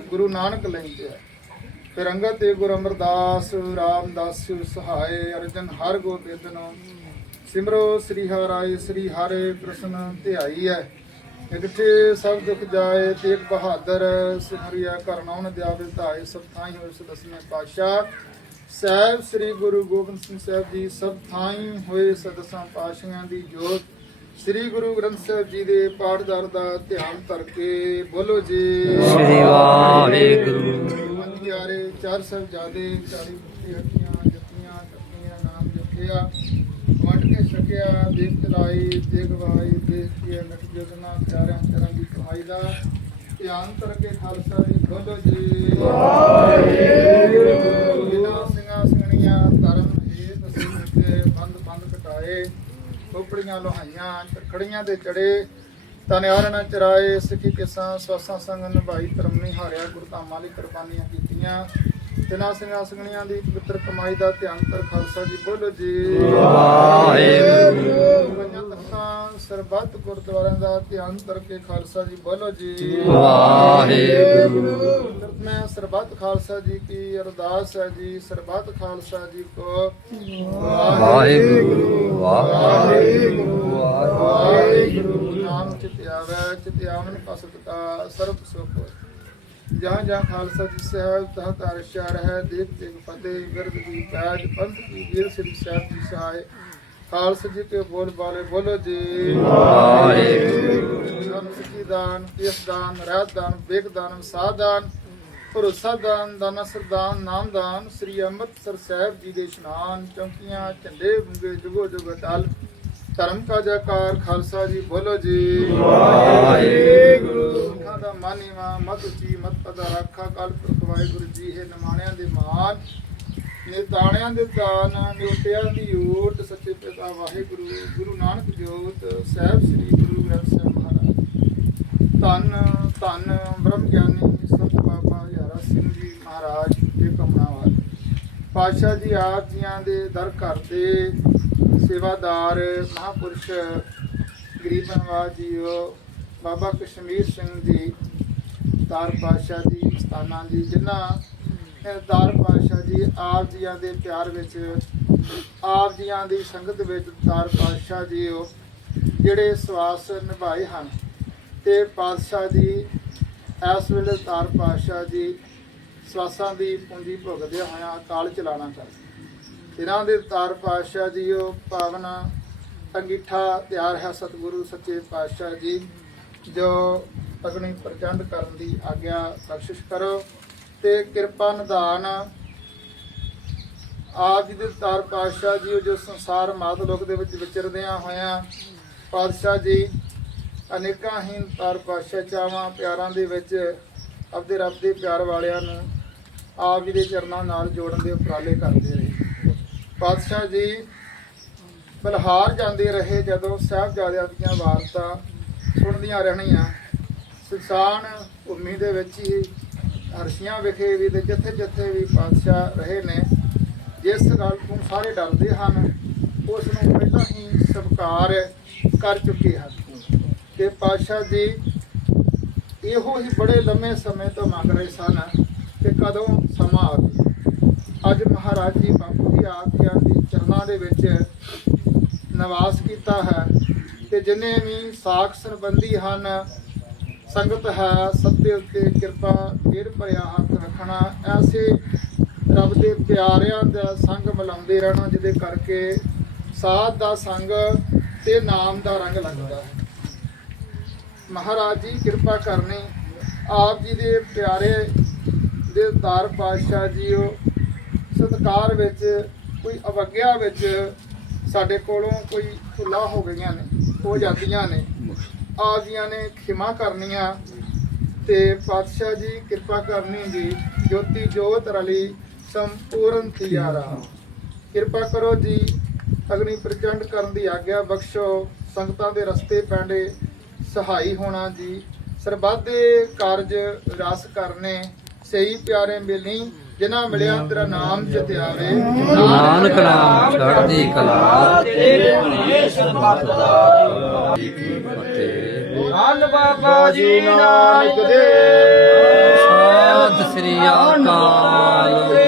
ਗੁਰੂ ਨਾਨਕ ਲੈਂਦੇ ਫਿਰ ਅੰਗਦ ਤੇ ਗੁਰ ਅਮਰਦਾਸ, ਰਾਮਦਾਸ ਸਹਾਏ, ਅਰਜਨ ਹਰ ਗੋਬਿੰਦਨੋ ਸਿਮਰੋ ਸ੍ਰੀ ਹਰਿ, ਸ੍ਰੀ ਹਰੇ ਕ੍ਰਿਸ਼ਨ ਧਿਆਈ ਹੈ। ਇਕਠੇ ਸਭ ਦੁਖ ਜਾਏ, ਤੇਗ ਬਹਾਦਰ, ਸਿਮਰਿਆ ਕਰਨਾਉਨ ਦਿਆਵੇ, ਧਾਏ ਸਭ ਥਾਈ ਹੋਏ ਸੋ ਦਸਵੇਂ ਪਾਤਸ਼ਾਹ। ਸਾਹਿਬ ਸ੍ਰੀ ਗੁਰੂ ਗੋਬਿੰਦ ਸਿੰਘ ਸਾਹਿਬ ਜੀ ਸਭ ਥਾਈ ਹੋਏ ਸਦਸਾਂ ਪਾਤਸ਼ਾਹਾਂ ਦੀ ਜੋਤ। ਸ੍ਰੀ ਗੁਰੂ ਗ੍ਰੰਥ ਸਾਹਿਬ ਜੀ ਦੇ ਪਾਠਦਾਰ ਦਾ ਧਿਆਨ ਕਰਕੇ ਬੋਲੋ ਜੀ। ਸ੍ਰੀ ਵਾਹਿਗੁਰੂ। ਪਿਆਰੇ ਚਾਰ ਸਾਹਿਬਜ਼ਾਦੇ 40 ਮੁਕਤੀ ਹੱਟੀਆਂ ਜਪੀਆਂ ਟੱਪੀਆਂ ਨਾਮ ਜਪਿਆ ਵੰਡ ਕੇ ਛਕਿਆ ਦੇਖ ਚਲਾਈ ਦੇਖ ਵਾਈ ਦੇਖ ਕੇ ਨਟ ਜਗਨਾ ਪਿਆਰਿਆਂ ਚਰਾਂ ਦੀ ਕਹਾਈ ਦਾ ਧਿਆਨ ਕਰਕੇ ਖਾਲਸਾ ਜੀ ਬੋਲੋ ਜੀ। ਵਾਹਿਗੁਰੂ। ਸਿੰਘਾਂ ਸਿੰਘਣੀਆਂ ਧਰਮ ਹੇਤ ਸਿੰਘ ਤੇ ਬੰਦ ਬੰਦ ਕਟਾਏ। ਖੋਪੜੀਆਂ ਲੋਹਾਈਆਂ ਖੜੀਆਂ ਦੇ ਚੜੇ ਤਨਿਆਰ ਨਾ ਚਰਾਏ ਸਿੱਖੀ ਕਿਸਾਂ ਸਵਾਸਾਂ ਸੰਗ ਨਿਭਾਈ ਧਰਮ ਨਹੀਂ ਹਾਰਿਆ ਗੁਰਧਾਮਾਂ ਲਈ ਕੁਰਬਾਨੀਆਂ ਕੀਤੀਆਂ। ਤਿਨਾ ਸਿੰਘਾਂ ਸਿੰਘਣੀਆਂ ਦੀ ਪਵਿੱਤਰ ਕਮਾਈ ਦਾ ਧਿਆਨ ਕਰ ਖਾਲਸਾ ਜੀ ਬੋਲੋ ਜੀ। ਵਾਹਿਗੁਰੂ। ਪੰਜਾਂ ਤਖਤਾਂ ਸਰਬੱਤ ਗੁਰਦੁਆਰਿਆਂ ਦਾ ਧਿਆਨ ਕਰਕੇ ਖਾਲਸਾ ਜੀ ਬੋਲੋ ਜੀ। ਵਾਹਿਗੁਰੂ। ਮੈਂ ਸਰਬੱਤ ਖਾਲਸਾ ਜੀ ਕੀ ਅਰਦਾਸ ਹੈ ਜੀ ਸਰਬੱਤ ਖਾਲਸਾ ਜੀ ਕੋ। ਵਾਹਿਗੁਰੂ ਵਾਹਿਗੁਰੂ ਵਾਹਿਗੁਰੂ। ਨਾਮ ਚਿਤਿਆਵੈ ਚਿਤਿਆਵਨ ਪਸਤ ਕਾ ਸਰਬ ਸੁਖ ਹੋਇ ਜਹਾਂ ਜਹਾਂ ਖਾਲਸਾ ਜੀ ਸਾਹਿਬ ਤਹ ਤਰਸ਼ਾ ਰਹਿ ਦੇਖ ਦੇਖ ਫਤਿਹ ਵਿਰਦ ਦੀ ਪੈਜ ਪੰਥ ਕੀ ਵੀਰ ਸ੍ਰੀ ਸਾਹਿਬ ਜੀ ਸਹਾਇ ਖਾਲਸਾ ਜੀ ਕੇ ਬੋਲ ਬਾਲੇ ਬੋਲੋ ਜੀ। ਵਾਹਿਗੁਰੂ। ਸਿੱਖੀ ਦਾਨ ਕੇਸ ਦਾਨ ਰਹਿਤ ਦਾਨ ਵੇਗ ਦਾਨ ਸਾਧ ਦਾਨ। ਭਰੋਸਾ ਦਾਨ ਦਾਨਾ ਸਰਦਾਨ ਨਾਮ ਦਾਨ ਸ੍ਰੀ ਅੰਮ੍ਰਿਤਸਰ ਸਾਹਿਬ ਜੀ ਦੇ ਇਸ਼ਨਾਨ ਚੌਂਕੀਆਂ ਝੰਡੇ ਬੁੰਗੇ ਜੁਗੋ ਜੁਗ ਟਲ ਧਰਮ ਕਾ ਜੈਕਾਰ ਖਾਲਸਾ ਜੀ ਬੋਲੋ ਜੀ। ਵਾਹਿਗੁਰੂ। ਸਿੱਖਾਂ ਦਾ ਮਾਨੀਵਾ ਮਤ ਉੱਚੀ ਮਤ ਪਤਾ ਰੱਖਾ ਕਾਲ ਪੁਰਖ ਵਾਹਿਗੁਰੂ ਜੀ ਹੈ ਨਮਾਣਿਆਂ ਦੇ ਮਾਨ। ਨਿਤਾਣਿਆਂ ਦੇ ਦਾਨ ਨਿਉਟਿਆਂ ਦੀ ਓਟ ਸੱਚੇ ਪਿਤਾ ਵਾਹਿਗੁਰੂ ਗੁਰੂ ਨਾਨਕ ਜੋਤ ਸਾਹਿਬ ਸ੍ਰੀ ਗੁਰੂ ਗ੍ਰੰਥ ਸਾਹਿਬ ਮਹਾਰਾਜ। ਧੰਨ ਧੰਨ ਬ੍ਰਹਮ ਗਿਆਨੀ ਸੰਤ ਬਾਬਾ ਯਾਰਾ ਸਿੰਘ ਜੀ ਮਹਾਰਾਜ ਦੇ ਕਮਨਾਵਾਲ ਪਾਤਸ਼ਾਹ ਜੀ ਆਪ ਜੀਆਂ ਦੇ ਦਰ ਘਰ ਦੇ ਸੇਵਾਦਾਰ ਮਹਾਪੁਰਸ਼ ਗਰੀਬ ਨਵਾਜ ਜੀਓ ਬਾਬਾ ਕਸ਼ਮੀਰ ਸਿੰਘ ਜੀ, ਦਾਰ ਪਾਤਸ਼ਾਹ ਜੀ ਸਤਾਨਾ ਜੀ, ਜਿਨ੍ਹਾਂ ਇਹ ਦਾਰ ਪਾਤਸ਼ਾਹ ਜੀ ਆਪ ਜੀਆਂ ਦੇ ਪਿਆਰ ਵਿੱਚ, ਆਪ ਜੀਆਂ ਦੀ ਸੰਗਤ ਵਿੱਚ ਦਾਰ ਪਾਤਸ਼ਾਹ ਜੀ ਉਹ ਜਿਹੜੇ ਸਵਾਸ ਨਿਭਾਏ ਹਨ। ਤੇ ਪਾਤਸ਼ਾਹ ਜੀ, ਇਸ ਵੇਲੇ ਦਾਰ ਪਾਤਸ਼ਾਹ ਜੀ ਸਵਾਸਾਂ ਦੀ ਪੂੰਜੀ ਭੁਗਦੇ ਹੋਇਆਂ ਅਕਾਲ ਚਲਾਣਾ ਕਰ। ਇਹਨਾਂ ਦੇ ਤਾਰ ਪਾਤਸ਼ਾਹ ਜੀ, ਉਹ ਪਾਵਨ ਅੰਗੀਠਾ ਤਿਆਰ ਹੈ ਸਤਿਗੁਰੂ ਸੱਚੇ ਪਾਤਸ਼ਾਹ ਜੀ, ਜੋ ਅਗਨੀ ਪ੍ਰਚੰਡ ਕਰਨ ਦੀ ਆਗਿਆ ਬਖਸ਼ਿਸ਼ ਕਰੋ ਤੇ ਕਿਰਪਾ ਨਿਦਾਨ ਆਪ ਜੀ ਦੇ ਤਾਰ ਪਾਤਸ਼ਾਹ ਜੀ, ਉਹ ਜੋ ਸੰਸਾਰ ਮਾਤ ਲੋਕ ਦੇ ਵਿੱਚ ਵਿਚਰਦਿਆਂ ਹੋਇਆਂ ਪਾਤਸ਼ਾਹ ਜੀ, ਅਨੇਕਾਂ ਹੀ ਤਾਰ ਪਾਤਸ਼ਾਹ ਚਾਵਾਂ ਪਿਆਰਾਂ ਦੇ ਵਿੱਚ ਆਪਦੇ ਰੱਬ ਦੇ ਪਿਆਰ ਵਾਲਿਆਂ ਨੂੰ ਆਪ ਜੀ ਦੇ ਚਰਨਾਂ ਨਾਲ ਜੋੜਨ ਦੇ ਉਪਰਾਲੇ ਕਰਦੇ ਰਹੇ। ਪਾਤਸ਼ਾਹ ਜੀ ਬਲਹਾਰ ਜਾਂਦੇ ਰਹੇ ਜਦੋਂ ਸਾਹਿਬਜ਼ਾਦਿਆਂ ਦੀਆਂ ਵਾਰਤਾਂ ਸੁਣਦੀਆਂ ਰਹਿਣੀਆਂ। ਸੁਲਤਾਨ ਭੂਮੀ ਦੇ ਵਿੱਚ ਹੀ ਹਰਸ਼ੀਆਂ ਵਿਖੇ ਵੀ ਤੇ ਜਿੱਥੇ ਜਿੱਥੇ ਵੀ ਪਾਤਸ਼ਾਹ ਰਹੇ ਨੇ, ਜਿਸ ਗੱਲ ਤੋਂ ਸਾਰੇ ਡਰਦੇ ਹਨ, ਉਸ ਨੂੰ ਪਹਿਲਾਂ ਹੀ ਸਵੀਕਾਰ ਕਰ ਚੁੱਕੇ ਹਨ। ਤੇ ਪਾਤਸ਼ਾਹ ਜੀ ਇਹੋ ਹੀ ਬੜੇ ਲੰਮੇ ਸਮੇਂ ਤੋਂ ਮੰਗ ਰਹੇ ਸਨ ਕਿ ਕਦੋਂ ਸਮਾਂ ਆਵੇ ਅੱਜ ਮਹਾਰਾਜ ਜੀ ਬਾਪੂ ਜੀ ਆਪ ਜੀ ਦੀ ਚਰਨਾਂ ਦੇ ਵਿੱਚ ਨਿਵਾਸ ਕੀਤਾ ਹੈ ਤੇ ਜਿੰਨੇ ਵੀ ਸਾਖ ਸੰਬੰਧੀ ਹਨ, ਸੰਗਤ ਹੈ, ਸੱਤੇ ਉੱਤੇ ਕਿਰਪਾ ਫੇਰ ਭਰਿਆ ਹੱਥ ਰੱਖਣਾ, ਐਸੇ ਰੱਬ ਦੇ ਪਿਆਰਿਆਂ ਦਾ ਸੰਗ ਮਿਲਾਉਂਦੇ ਰਹਿਣਾ, ਜਿਹਦੇ ਕਰਕੇ ਸਾਧ ਦਾ ਸੰਗ ਤੇ ਨਾਮ ਦਾ ਰੰਗ ਲੱਗਦਾ ਹੈ। ਮਹਾਰਾਜ ਜੀ ਕਿਰਪਾ ਕਰਨੀ, ਆਪ ਜੀ ਦੇ ਪਿਆਰੇ ਦੇ ਤਾਰ ਪਾਤਸ਼ਾਹ ਜੀ ਉਹ ਸਤਕਾਰ ਵਿੱਚ, ਕੋਈ ਅਵਗਿਆ ਵਿੱਚ ਸਾਡੇ ਕੋਲੋਂ ਕੋਈ ਭੁੱਲਾਂ ਹੋ ਗਈਆਂ ਨੇ, ਹੋ ਜਾਂਦੀਆਂ ਨੇ। ਆਪ ਜੀਆਂ ਨੇ ਖਿਮਾ ਕਰਨੀਆਂ ਤੇ ਪਾਤਸ਼ਾਹ ਜੀ ਕਿਰਪਾ ਕਰਨੀ ਜੀ ਜੋਤੀ ਜੋਤ ਰਲੀ ਸੰਪੂਰਨ ਥਿਆਰਾ ਕਿਰਪਾ ਕਰੋ ਜੀ, ਅਗਨੀ ਪ੍ਰਚੰਡ ਕਰਨ ਦੀ ਆਗਿਆ ਬਖਸ਼ੋ, ਸੰਗਤਾਂ ਦੇ ਰਸਤੇ ਪੈਂਡੇ ਸਹਾਈ ਹੋਣਾ ਜੀ। ਸਰਬੱਤ ਦੇ ਕਾਰਜ ਰਸ ਕਰਨੇ ਸਹੀ ਪਿਆਰੇ ਮਿਲਨੀ ਜਿਨਾ ਮਿਲਿਆ ਤੇਰਾ ਨਾਮ ਜਿਤਿਆਵੇ। ਨਾਨਕ ਨਾਮ ਛੜਦੀ ਕਲਾ ਤੇਰੇ ਭਲੇ ਸਰਬੱਤ ਦਾ। ਬਾਬਾ ਜੀ ਨਾਨਕ ਦੇ। ਸਤਿ ਸ੍ਰੀ ਅਕਾਲ।